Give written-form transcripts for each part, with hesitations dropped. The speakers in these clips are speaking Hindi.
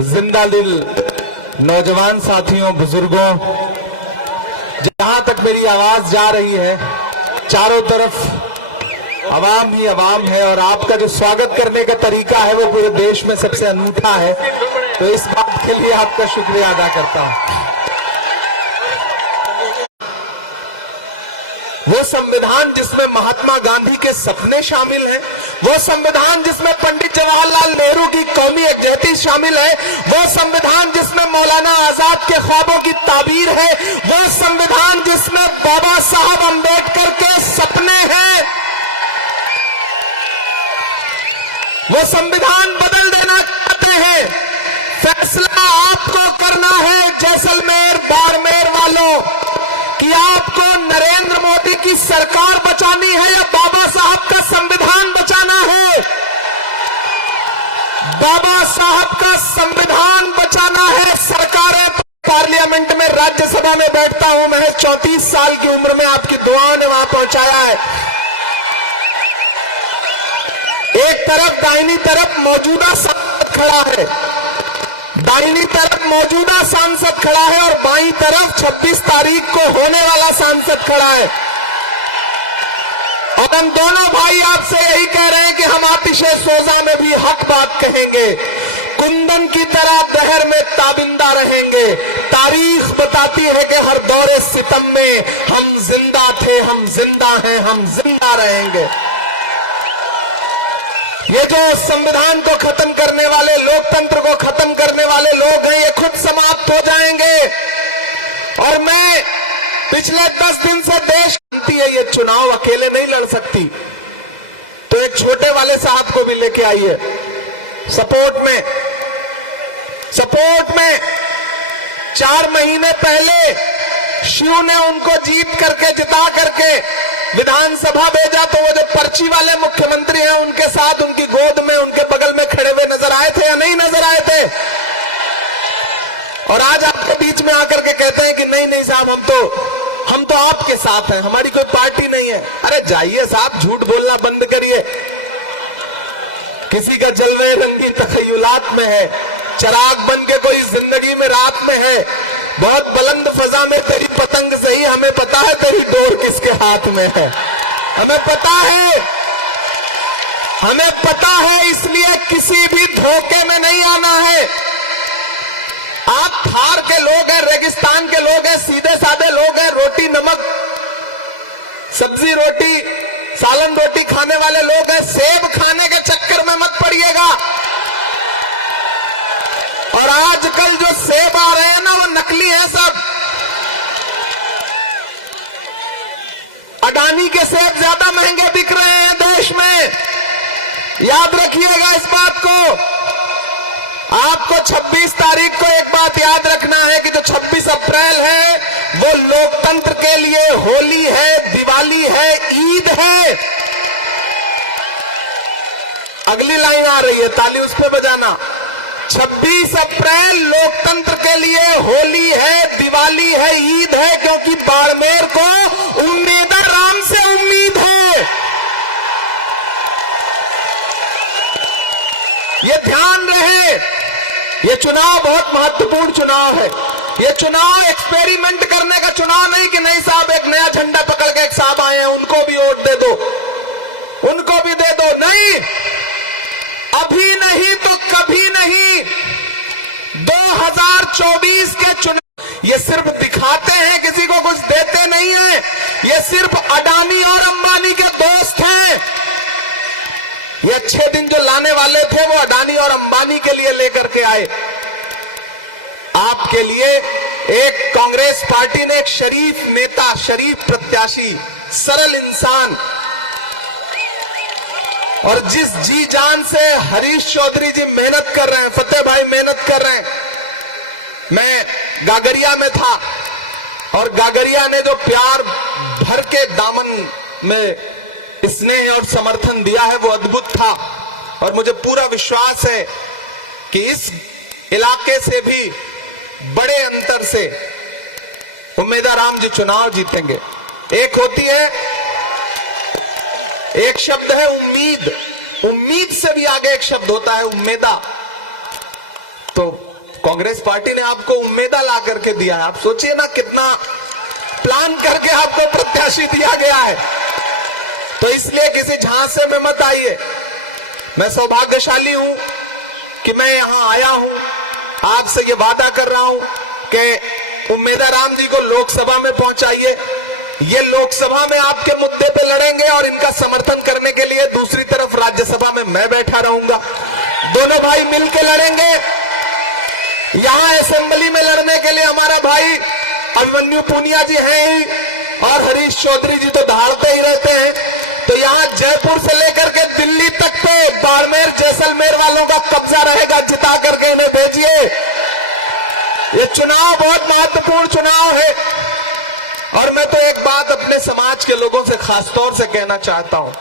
जिंदा दिल नौजवान साथियों, बुजुर्गों, जहां तक मेरी आवाज जा रही है चारों तरफ आवाम ही आवाम है और आपका जो स्वागत करने का तरीका है वो पूरे देश में सबसे अनूठा है। तो इस बात के लिए आपका शुक्रिया अदा करता हूं। वो संविधान जिसमें महात्मा गांधी के सपने शामिल हैं, वो संविधान जिसमें पंडित जवाहरलाल नेहरू की कौमी यकजहती शामिल है, वो संविधान जिसमें मौलाना आजाद के ख्वाबों की ताबीर है, वो संविधान जिसमें बाबा साहब अम्बेडकर के सपने हैं, वो संविधान बदल देना चाहते हैं। फैसला आपको करना है जैसलमेर बाड़मेर वालों कि आपको नरेंद्र मोदी की सरकार बचानी है या बाबा साहब का संविधान बचाना है। बाबा साहब का संविधान बचाना है। सरकारें पार्लियामेंट में, राज्यसभा में बैठता हूं मैं, 34 साल की उम्र में आपकी दुआओं ने वहां पहुंचाया है। एक तरफ दाहिनी तरफ मौजूदा सांसद खड़ा है, दाहिनी तरफ मौजूदा सांसद खड़ा है और बाईं तरफ 26 तारीख को होने वाला सांसद खड़ा है। और हम दोनों भाई आपसे यही कह रहे हैं कि हम आतिशे सोजा में भी हक बात कहेंगे, कुंदन की तरह दहर में ताबिंदा रहेंगे। तारीख बताती है कि हर दौरे सितम में हम जिंदा थे, हम जिंदा हैं, हम जिंदा रहेंगे। ये जो संविधान को खत्म करने वाले, लोकतंत्र को खत्म करने वाले लोग हैं, ये खुद समाप्त हो जाएंगे। और मैं पिछले 10 दिन से देश जानती है ये चुनाव अकेले नहीं लड़ सकती, तो एक छोटे वाले साहब को भी लेके आइए सपोर्ट में। 4 महीने पहले शिव ने उनको जीत करके, जिता करके विधानसभा भेजा, तो वो जो पर्ची वाले मुख्यमंत्री हैं उनके साथ, उनकी गोद में, उनके बगल में खड़े हुए नजर आए थे या नहीं नजर आए थे? और आज आपके बीच में आकर के कहते हैं कि नहीं नहीं साहब, हम तो आपके साथ हैं, हमारी कोई पार्टी नहीं है। अरे जाइए साहब, झूठ बोलना बंद करिए। किसी का जलवे रंगी तखय्युलात में है, चिराग बन के कोई जिंदगी में रात में है। बहुत बुलंद फजा में तेरी पतंग सही, हमें पता है तेरी डोर किसके हाथ में है। हमें पता है, इसलिए किसी भी धोखे में नहीं आना है। आप थार के लोग हैं, रेगिस्तान के लोग हैं, सीधे साधे लोग हैं, रोटी नमक सब्जी रोटी सालन रोटी खाने वाले लोग हैं। सेब खाने के चक्कर में मत पड़िएगा। और आजकल जो सेब आ रहे हैं ना, वो नकली हैं सब। अडानी के सेब ज्यादा महंगे बिक रहे हैं देश में, याद रखिएगा इस बात को। आपको 26 तारीख को एक बात याद रखना है कि जो 26 अप्रैल है वो लोकतंत्र के लिए होली है, दिवाली है, ईद है। अगली लाइन आ रही है, ताली उस पर बजाना। 26 अप्रैल लोकतंत्र के लिए होली है, दिवाली है, ईद है, क्योंकि बाड़मेर को उम्मीदा राम से उम्मीद है। ये ध्यान रहे, ये चुनाव बहुत महत्वपूर्ण चुनाव है। ये चुनाव एक्सपेरिमेंट करने का चुनाव नहीं कि नहीं साहब एक नया झंडा पकड़ के एक साहब आए हैं उनको भी वोट दे दो, उनको भी दे दो। नहीं, अभी नहीं तो कभी नहीं। 2024 के चुनाव ये सिर्फ दिखाते हैं, किसी को कुछ देते नहीं है। ये सिर्फ अडानी और अंबानी के दोस्त हैं। ये अच्छे दिन जो लाने वाले थे वो अडानी और अंबानी के लिए लेकर के आए। आपके लिए एक कांग्रेस पार्टी ने एक शरीफ नेता, शरीफ प्रत्याशी, सरल इंसान, और जिस जी जान से हरीश चौधरी जी मेहनत कर रहे हैं, फतेह भाई मेहनत कर रहे हैं। मैं गागरिया में था और गागरिया ने जो प्यार भर के दामन में स्नेह और समर्थन दिया है वो अद्भुत था। और मुझे पूरा विश्वास है कि इस इलाके से भी बड़े अंतर से उम्मीदा राम जी चुनाव जीतेंगे। एक होती है, एक शब्द है उम्मीद, उम्मीद से भी आगे एक शब्द होता है उम्मीदा। तो कांग्रेस पार्टी ने आपको उम्मीदा ला करके दिया है। आप सोचिए ना कितना प्लान करके आपको प्रत्याशी दिया गया है। तो इसलिए किसी झांसे में मत आइए। मैं सौभाग्यशाली हूं कि मैं यहां आया हूं, आपसे ये वादा कर रहा हूं कि उम्मीदवार राम जी को लोकसभा में पहुंचाइए। ये लोकसभा में आपके मुद्दे पे लड़ेंगे और इनका समर्थन करने के लिए दूसरी तरफ राज्यसभा में मैं बैठा रहूंगा। दोनों भाई मिलकर लड़ेंगे। यहां असेंबली में लड़ने के लिए हमारा भाई अभिमन्यु पूनिया जी हैं ही, और हरीश चौधरी जी तो दहाड़ते ही रहते हैं। तो यहां जयपुर से लेकर के दिल्ली तक पे बाड़मेर जैसलमेर वालों का कब्जा रहेगा। जिता करके इन्हें भेजिए। ये चुनाव बहुत महत्वपूर्ण चुनाव है। और मैं तो एक बात अपने समाज के लोगों से खासतौर से कहना चाहता हूं।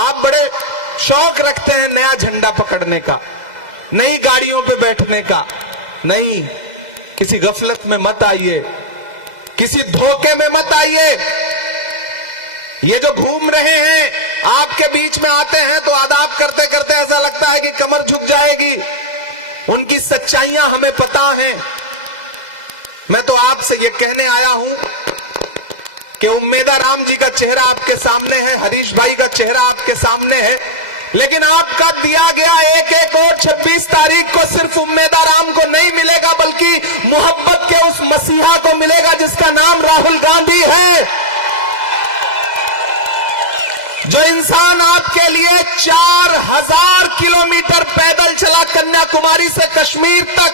आप बड़े शौक रखते हैं नया झंडा पकड़ने का, नई गाड़ियों पे बैठने का। नहीं, किसी गफलत में मत आइए, किसी धोखे में मत आइए। ये जो घूम रहे हैं आपके बीच में आते हैं तो आदाब करते करते ऐसा लगता है कि कमर झुक जाएगी। उनकी सच्चाइयां हमें पता हैं। मैं तो आपसे ये कहने आया हूं कि उम्मीदवार राम जी का चेहरा आपके सामने है, हरीश भाई का चेहरा आपके सामने है, लेकिन आपका दिया गया एक वोट 26 तारीख को सिर्फ उम्मीदवार राम को नहीं मिलेगा, बल्कि मोहब्बत के उस मसीहा को मिलेगा जिसका नाम राहुल गांधी है। जो इंसान आपके लिए 4000 किलोमीटर पैदल चला कन्याकुमारी से कश्मीर तक।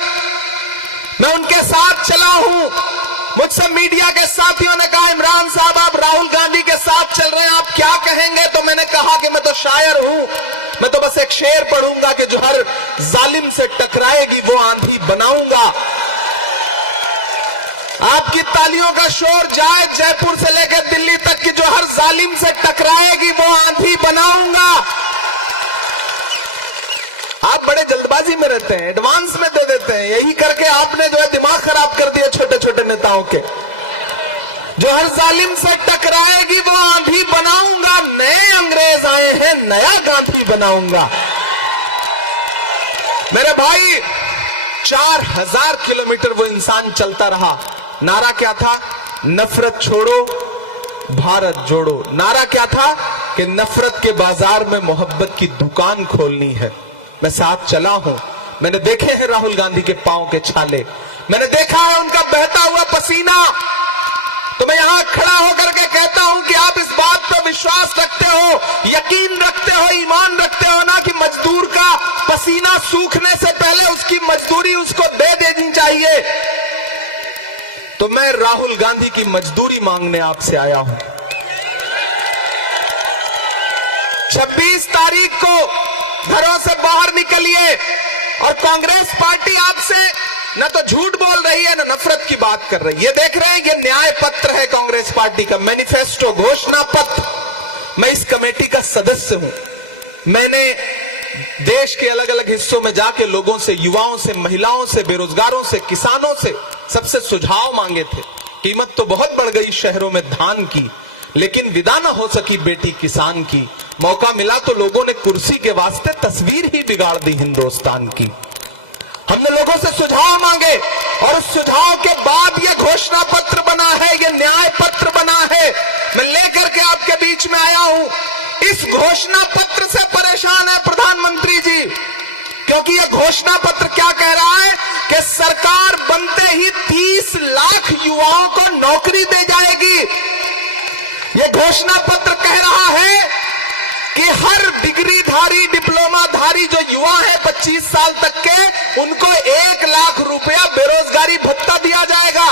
मैं उनके साथ चला हूं। मुझसे मीडिया के साथियों ने कहा, इमरान साहब आप राहुल गांधी के साथ चल रहे हैं, आप क्या कहेंगे? तो मैंने कहा कि मैं तो शायर हूं, मैं तो बस एक शेर पढ़ूंगा कि जो हर जालिम से टकराएगी वो आंधी बनाऊंगा। आपकी तालियों का शोर जाए जयपुर से लेकर दिल्ली तक की, जो हर जालिम से टकराएगी वो आंधी बनाऊंगा। आप बड़े जल्दबाजी में रहते हैं, एडवांस में दे देते हैं। यही करके आपने जो है दिमाग खराब कर दिया छोटे छोटे नेताओं के। जो हर जालिम से टकराएगी वो आंधी बनाऊंगा। नए अंग्रेज आए हैं, नया गांधी बनाऊंगा। मेरे भाई 4000 किलोमीटर वो इंसान चलता रहा। नारा क्या था? नफरत छोड़ो भारत जोड़ो। नारा क्या था? कि नफरत के बाजार में मोहब्बत की दुकान खोलनी है। मैं साथ चला हूं। मैंने देखे हैं राहुल गांधी के पांव के छाले, मैंने देखा है उनका बहता हुआ पसीना। तो मैं यहां खड़ा होकर के कहता हूं कि आप इस बात पर विश्वास रखते हो, यकीन रखते हो, ईमान रखते हो ना कि मजदूर का पसीना सूखने से पहले उसकी मजदूरी उसको दे देनी चाहिए। तो मैं राहुल गांधी की मजदूरी मांगने आपसे आया हूं। 26 तारीख को घरों से बाहर निकलिए। और कांग्रेस पार्टी आपसे न तो झूठ बोल रही है, न नफरत की बात कर रही है। ये देख रहे हैं, ये न्याय पत्र है कांग्रेस पार्टी का, मैनिफेस्टो, घोषणा पत्र। मैं इस कमेटी का सदस्य हूं। मैंने देश के अलग अलग हिस्सों में जाके लोगों से, युवाओं से, महिलाओं से, बेरोजगारों से, किसानों से सबसे सुझाव मांगे थे। कीमत तो बहुत बढ़ गई शहरों में धान की, लेकिन विदा न हो सकी बेटी किसान की। मौका मिला तो लोगों ने कुर्सी के वास्ते तस्वीर ही बिगाड़ दी हिंदुस्तान की। हमने लोगों से सुझाव मांगे और उस सुझाव के बाद ये घोषणा पत्र बना है, ये न्याय पत्र बना है। मैं लेकर के आपके बीच में आया हूं। इस घोषणा पत्र से परेशान है प्रधानमंत्री जी, क्योंकि यह घोषणा पत्र क्या कह रहा है कि सरकार बनते ही 30 लाख युवाओं को नौकरी दे जाएगी। यह घोषणा पत्र कह रहा है कि हर डिग्रीधारी, डिप्लोमाधारी जो युवा है 25 साल तक के, उनको 1 लाख रुपया बेरोजगारी भत्ता दिया जाएगा।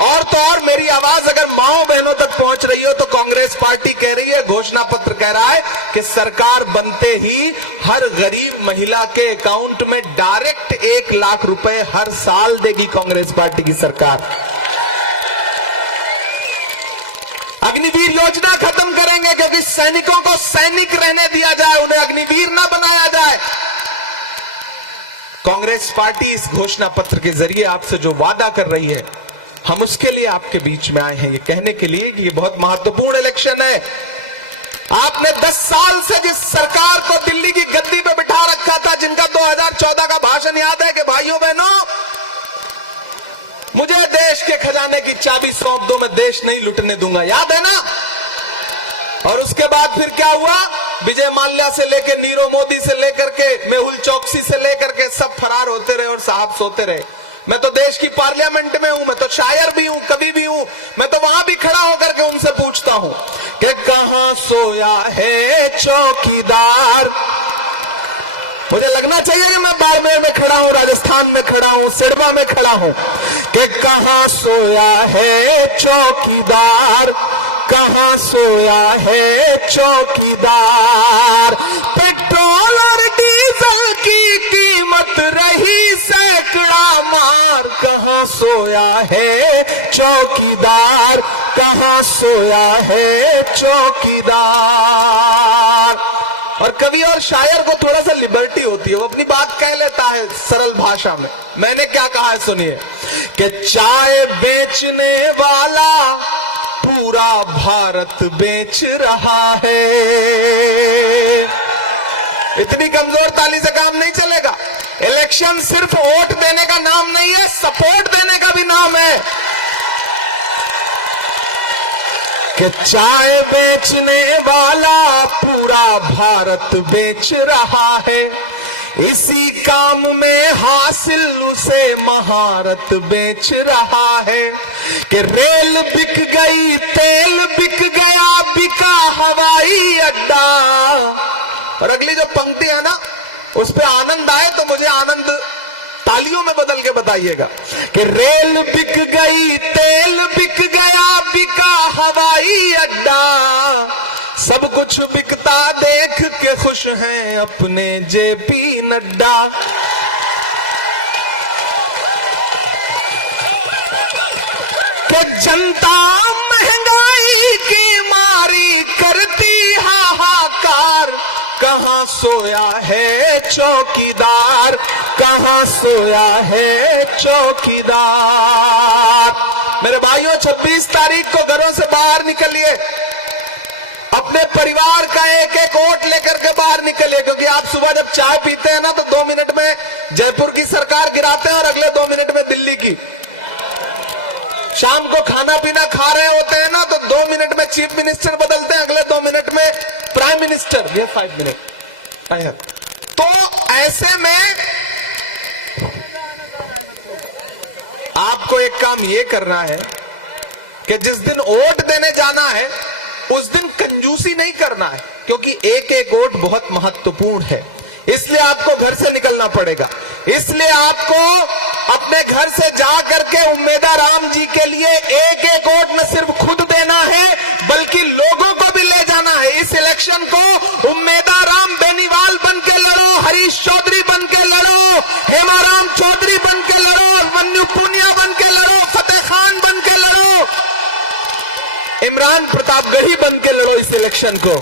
और तो और मेरी आवाज अगर माओ बहनों तक पहुंच रही हो तो कांग्रेस पार्टी कह रही है, घोषणा पत्र कह रहा है कि सरकार बनते ही हर गरीब महिला के अकाउंट में डायरेक्ट 1 लाख रुपए हर साल देगी कांग्रेस पार्टी की सरकार। अग्निवीर योजना खत्म करेंगे, क्योंकि सैनिकों को सैनिक रहने दिया जाए, उन्हें अग्निवीर ना बनाया जाए। कांग्रेस पार्टी इस घोषणा पत्र के जरिए आपसे जो वादा कर रही है, हम उसके लिए आपके बीच में आए हैं, ये कहने के लिए कि ये बहुत महत्वपूर्ण इलेक्शन है। आपने 10 साल से जिस सरकार को दिल्ली की गद्दी पे बिठा रखा रखा था, जिनका 2014 का भाषण याद है कि भाइयों बहनों मुझे देश के खजाने की चाबी सौंप दो, मैं देश नहीं लुटने दूंगा, याद है ना? और उसके बाद फिर क्या हुआ? विजय माल्या से लेकर नीरव मोदी से लेकर के मेहुल चौकसी से लेकर के सब फरार होते रहे और साहब सोते रहे। मैं तो देश की पार्लियामेंट में हूं, मैं तो शायर भी हूं, कवि भी हूं, मैं तो वहां भी खड़ा होकर के उनसे पूछता हूं कि कहां सोया है चौकीदार। मुझे लगना चाहिए कि मैं बाड़मेर में खड़ा हूं, राजस्थान में खड़ा हूं, सिरवा में खड़ा हूं, कि कहां सोया है चौकीदार, कहां सोया है चौकीदार। पेट्रोल और डीजल की कीमत रही सैकड़ा मार, कहां सोया है चौकीदार, कहां सोया है चौकीदार। और कवि और शायर को थोड़ा सा लिबर्टी होती है, वो अपनी बात कह लेता है सरल भाषा में। मैंने क्या कहा है सुनिए, कि चाय बेचने वाला पूरा भारत बेच रहा है। इतनी कमजोर ताली से काम नहीं चलेगा। इलेक्शन सिर्फ वोट देने का नाम नहीं है, सपोर्ट देने का भी नाम है। कि चाय बेचने वाला पूरा भारत बेच रहा है, इसी काम में हासिल उसे महारत बेच रहा है। कि रेल बिक गई, तेल बिक गया, बिका हवाई अड्डा। और अगली जो पंक्ति है ना, उस पे आनंद आए तो मुझे आनंद तालियों में बदल के बताइएगा। कि रेल बिक गई, तेल बिक गया, बिका हवाई अड्डा, सब कुछ बिकता देख के खुश हैं अपने जेपी नड्डा। कि जनता महंगाई की मारी करती हाहाकार, कहां सोया है चौकीदार, कहां सोया है चौकीदार। मेरे भाइयों 26 तारीख को घरों से बाहर निकलिए, अपने परिवार का एक एक वोट लेकर के बाहर निकलिए, क्योंकि आप सुबह जब चाय पीते हैं ना तो 2 मिनट में जयपुर की सरकार गिराते हैं और अगले 2 मिनट में दिल्ली की। शाम को खाना पीना खा रहे होते हैं ना तो 2 मिनट में चीफ मिनिस्टर बदलते हैं, अगले 2 मिनट में प्राइम मिनिस्टर। ये 5 मिनट। तो ऐसे में आपको एक काम ये करना है कि जिस दिन वोट देने जाना है उस दिन कंजूसी नहीं करना है, क्योंकि एक एक वोट बहुत महत्वपूर्ण है। इसलिए आपको घर से निकलना पड़ेगा। इसलिए आपको अपने घर से जा करके उम्मेदा राम जी के लिए एक एक वोट न सिर्फ खुद देना है बल्कि लोगों को भी ले जाना है। इस इलेक्शन को उम्मेदा राम बेनीवाल बन के लड़ो, हरीश चौधरी बन के लड़ो, हेमाराम चौधरी बन के लड़ो, मन्नू पूनिया बन के लड़ो, फतेह खान बन के लड़ो, इमरान प्रतापगढ़ी बन के लड़ो इस इलेक्शन को,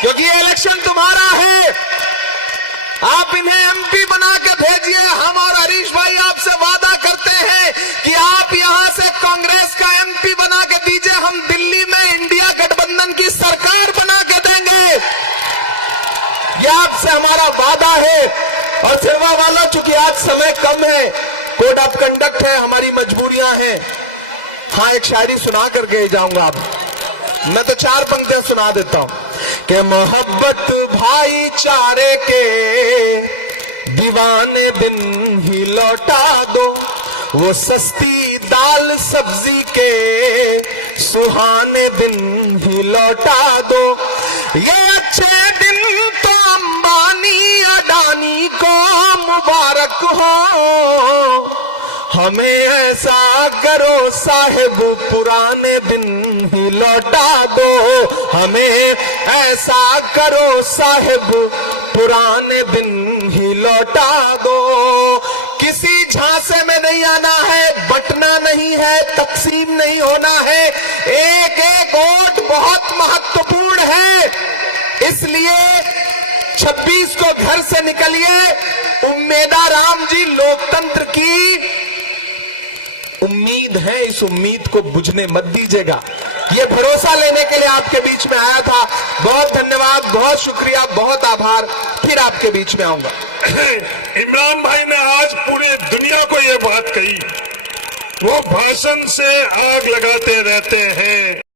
क्योंकि ये इलेक्शन तुम्हारा है। आप इन्हें एमपी बना के भेजिए। हम और हरीश भाई आपसे वादा करते हैं कि आप यहां से कांग्रेस का एमपी बना के दीजिए, हम दिल्ली में इंडिया गठबंधन की सरकार बना के देंगे। ये आपसे हमारा वादा है। और सिरवा वालों, चूंकि आज समय कम है, कोड ऑफ कंडक्ट है, हमारी मजबूरियां हैं। हाँ, एक शायरी सुना करके जाऊंगा। अब मैं तो 4 पंक्तियां सुना देता हूं कि मोहब्बत भाईचारे के दीवाने दिन ही लौटा दो, वो सस्ती दाल सब्जी के सुहाने दिन ही लौटा दो। ये अच्छे दिन तो अंबानी अडानी को मुबारक हो, हमें ऐसा करो साहिब पुराने दिन ही लौटा दो, हमें ऐसा करो साहिब पुराने दिन ही लौटा दो। किसी झांसे में नहीं आना है, बंटना नहीं है, तकसीम नहीं होना है। एक एक वोट बहुत महत्वपूर्ण है। इसलिए 26 को घर से निकलिए। उम्मेदा राम जी लोकतंत्र की उम्मीद है, इस उम्मीद को बुझने मत दीजिएगा। ये भरोसा लेने के लिए आपके बीच में आया था। बहुत धन्यवाद, बहुत शुक्रिया, बहुत आभार। फिर आपके बीच में आऊंगा। इमरान भाई ने आज पूरे दुनिया को ये बात कही, वो भाषण से आग लगाते रहते हैं।